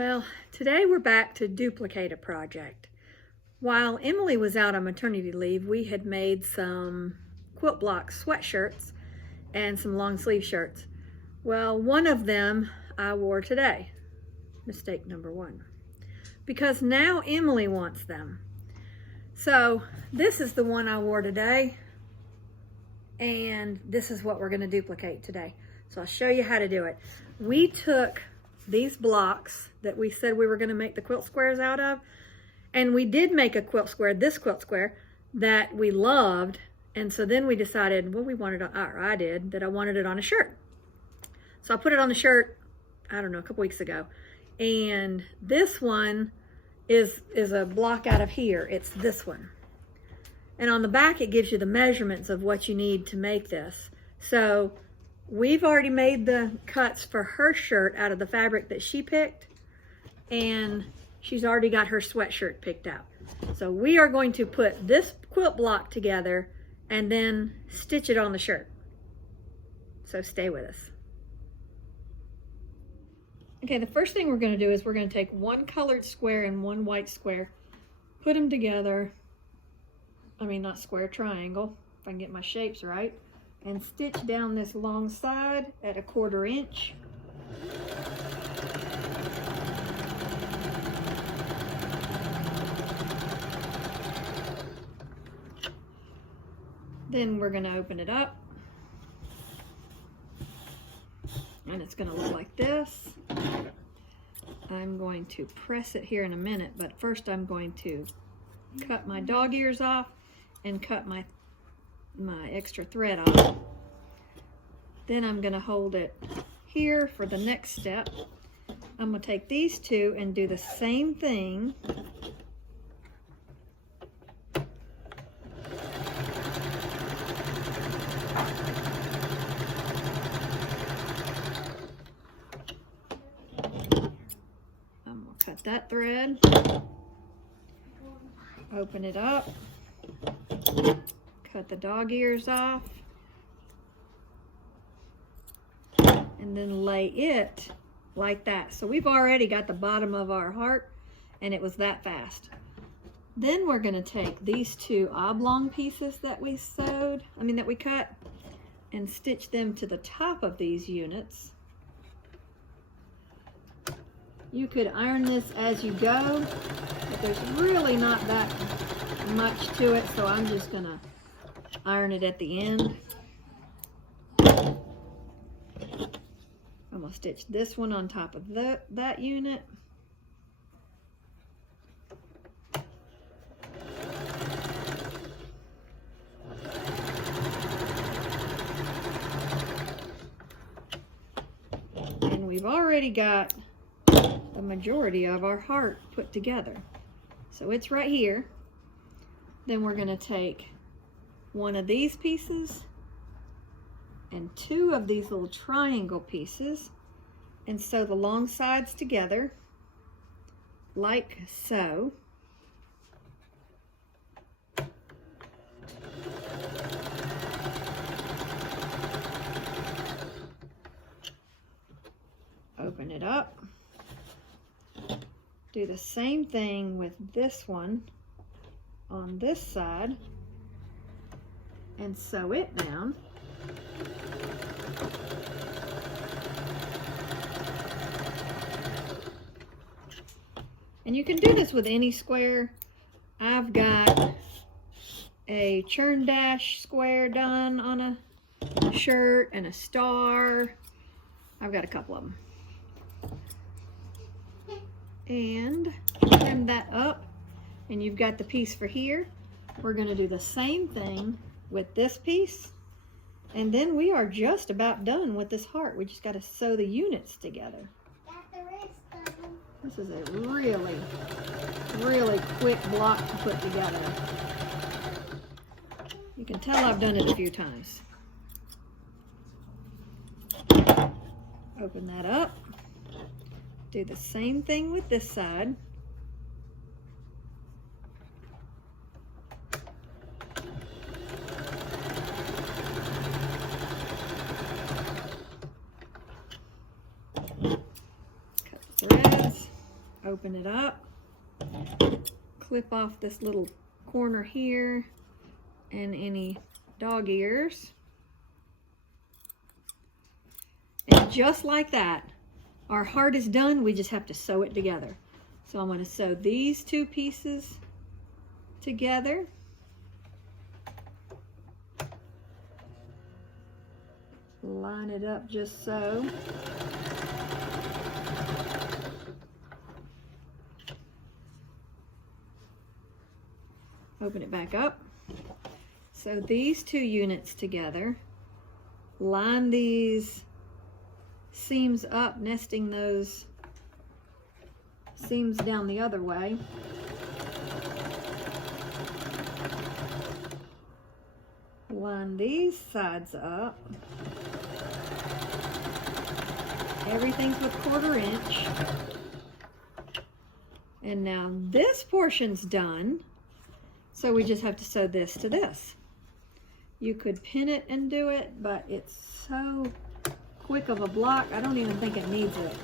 Well, today we're back to duplicate a project. While Emily was out on maternity leave, we had made some quilt block sweatshirts and some long sleeve shirts. Well, one of them I wore today. Mistake number one. Because now Emily wants them. So this is the one I wore today, and this is what we're going to duplicate today. So I'll show you how to do it. We took these blocks that we said we were going to make the quilt squares out of, and we did make a quilt square, this quilt square, that we loved, and so then we decided, well, we wanted, or I did, that I wanted it on a shirt. So I put it on the shirt, I don't know, a couple weeks ago, and this one is a block out of here. It's this one. And on the back, it gives you the measurements of what you need to make this. So we've already made the cuts for her shirt out of the fabric that she picked, and she's already got her sweatshirt picked out. So we are going to put this quilt block together and then stitch it on the shirt. So stay with us. Okay, the first thing we're going to do is we're going to take one colored square and one white square, put them together, not square, triangle, if I can get my shapes right, and stitch down this long side at 1/4 inch. Then we're going to open it up, and it's going to look like this. I'm going to press it here in a minute, but first I'm going to cut my dog ears off and cut my extra thread off. Then I'm going to hold it here for the next step. I'm going to take these two and do the same thing. I'm going to cut that thread, open it up, cut the dog ears off, and then lay it like that. So we've already got the bottom of our heart, and it was that fast. Then we're going to take these two oblong pieces that we that we cut, and stitch them to the top of these units. You could iron this as you go, but there's really not that much to it, so I'm just going to iron it at the end. I'm going to stitch this one on top of that unit. And we've already got the majority of our heart put together. So it's right here. Then we're going to take one of these pieces and two of these little triangle pieces and sew the long sides together like so. Open it up. Do the same thing with this one on this side and sew it down. And you can do this with any square. I've got a churn dash square done on a shirt and a star. I've got a couple of them. And trim that up, and you've got the piece for here. We're going to do the same thing with this piece, and then we are just about done with this heart. We just got to sew the units together. This is a really, really quick block to put together. You can tell I've done it a few times. Open that up. Do the same thing with this side. Cut the threads. open it up, clip off this little corner here and any dog ears. And just like that, our heart is done. We just have to sew it together. So I'm going to sew these two pieces together. Line it up just so. Open it back up. Sew these two units together. Line these seams up, nesting those seams down the other way. Line these sides up. Everything's with 1/4 inch. And now this portion's done. So we just have to sew this to this. You could pin it and do it, but it's so quick of a block, I don't even think it needs it.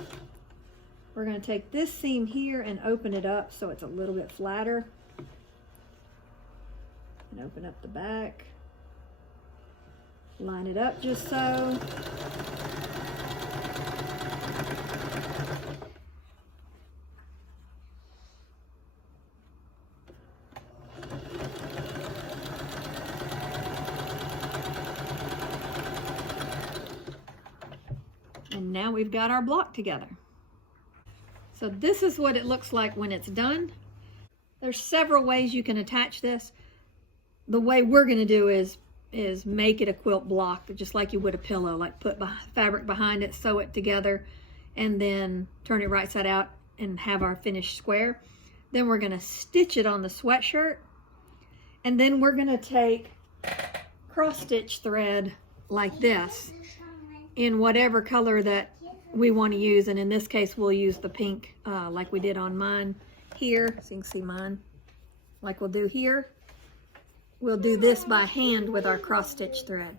We're going to take this seam here and open it up so it's a little bit flatter. And open up the back. Line it up just so. And now we've got our block together. So this is what it looks like when it's done. There's several ways you can attach this. The way we're going to do is make it a quilt block, just like you would a pillow, like put fabric behind it, sew it together, and then turn it right side out and have our finished square. Then we're going to stitch it on the sweatshirt, and then we're going to take cross stitch thread like this in whatever color that we want to use, and in this case we'll use the pink like we did on mine here, so you can see mine like we'll do here. We'll do this by hand with our cross stitch thread.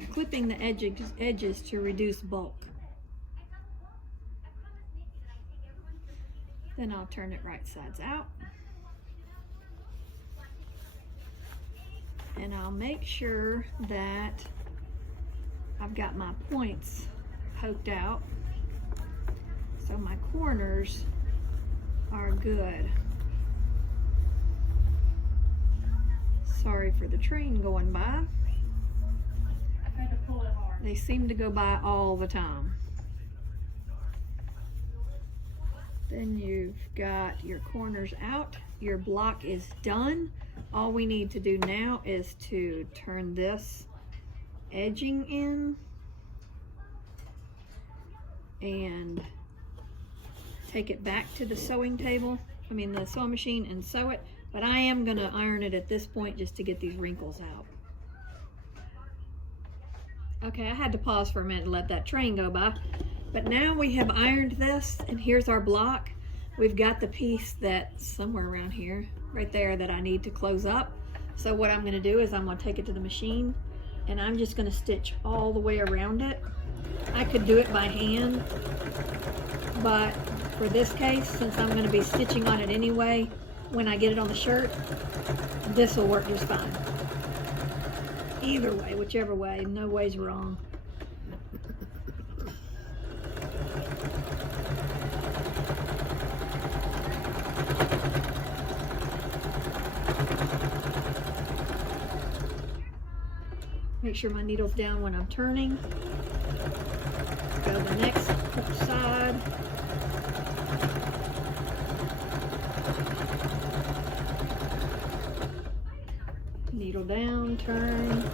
I'm clipping the edges to reduce bulk. Then I'll turn it right sides out. And I'll make sure that I've got my points poked out so my corners are good. Sorry for the train going by. They seem to go by all the time. Then you've got your corners out. Your block is done. All we need to do now is to turn this edging in and take it back to the sewing table, the sewing machine, and sew it. But I am going to iron it at this point just to get these wrinkles out. Okay, I had to pause for a minute and let that train go by. But now we have ironed this, and here's our block. We've got the piece that's somewhere around here, right there, that I need to close up. So what I'm gonna do is I'm gonna take it to the machine, and I'm just gonna stitch all the way around it. I could do it by hand, but for this case, since I'm gonna be stitching on it anyway, when I get it on the shirt, this will work just fine. Either way, whichever way, no way's wrong. Make sure my needle's down when I'm turning. Go to the next side. Needle down, turn.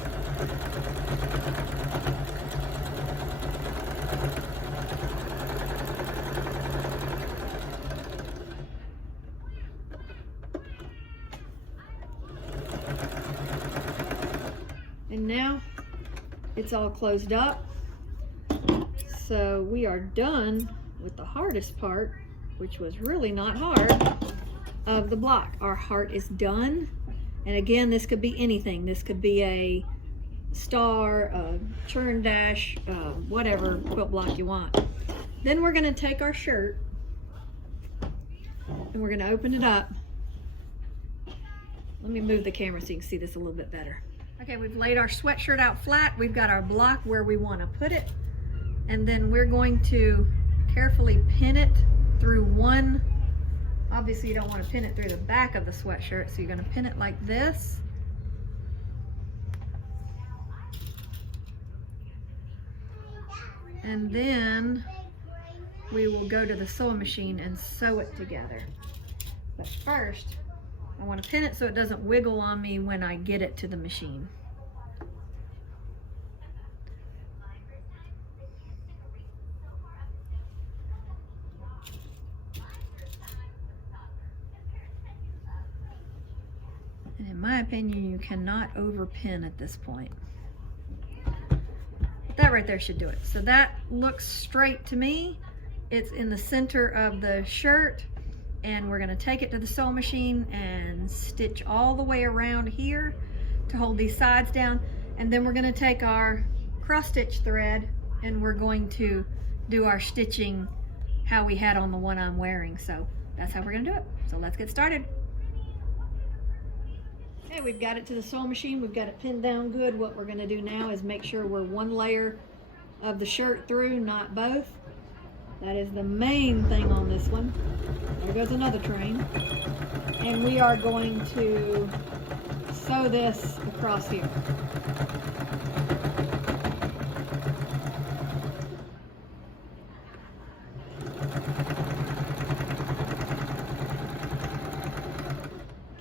it's all closed up. So we are done with the hardest part, which was really not hard, of the block. Our heart is done. And again, this could be anything. This could be a star, a churn dash, whatever quilt block you want. Then we're gonna take our shirt and we're gonna open it up. Let me move the camera so you can see this a little bit better. Okay, we've laid our sweatshirt out flat. We've got our block where we wanna put it. And then we're going to carefully pin it through one. Obviously you don't want to pin it through the back of the sweatshirt, so you're going to pin it like this. And then we will go to the sewing machine and sew it together. But first, I want to pin it so it doesn't wiggle on me when I get it to the machine. And in my opinion, you cannot overpin at this point. That right there should do it. So that looks straight to me. It's in the center of the shirt, and we're gonna take it to the sewing machine and stitch all the way around here to hold these sides down. And then we're gonna take our cross stitch thread and we're going to do our stitching how we had on the one I'm wearing. So that's how we're gonna do it. So let's get started. Okay, we've got it to the sewing machine. We've got it pinned down good. What we're gonna do now is make sure we're one layer of the shirt through, not both. That is the main thing on this one. There goes another train. And we are going to sew this across here.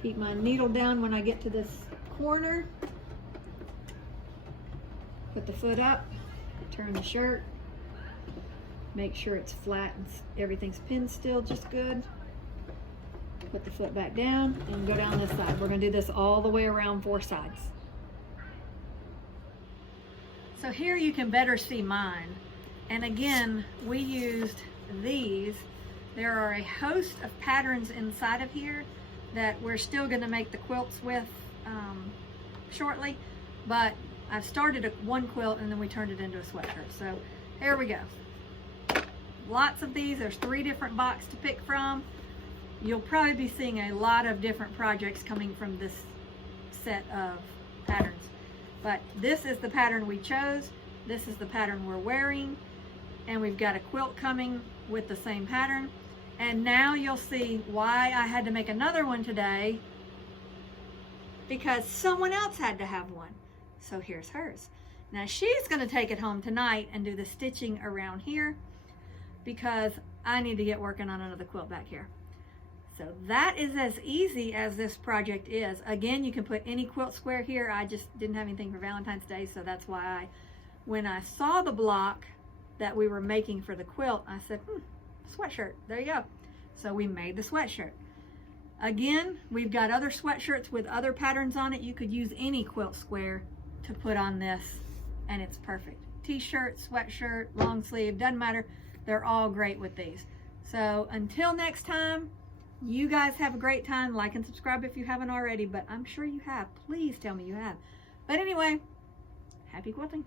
Keep my needle down when I get to this corner. Put the foot up, turn the shirt. Make sure it's flat and everything's pinned still just good. Put the foot back down and go down this side. We're gonna do this all the way around 4 sides. So here you can better see mine. And again, we used these. There are a host of patterns inside of here that we're still gonna make the quilts with shortly, but I've started one quilt and then we turned it into a sweatshirt. So here we go. Lots of these. There's 3 different boxes to pick from. You'll probably be seeing a lot of different projects coming from this set of patterns. But this is the pattern we chose. This is the pattern we're wearing. And we've got a quilt coming with the same pattern. And now you'll see why I had to make another one today, because someone else had to have one. So here's hers. Now she's gonna take it home tonight and do the stitching around here, because I need to get working on another quilt back here. So that is as easy as this project is. Again, you can put any quilt square here. I just didn't have anything for Valentine's Day, so that's why when I saw the block that we were making for the quilt, I said, sweatshirt, there you go. So we made the sweatshirt. Again, we've got other sweatshirts with other patterns on it. You could use any quilt square to put on this, and it's perfect. T-shirt, sweatshirt, long sleeve, doesn't matter. They're all great with these. So until next time, you guys have a great time. Like and subscribe if you haven't already, but I'm sure you have. Please tell me you have. But anyway, happy quilting.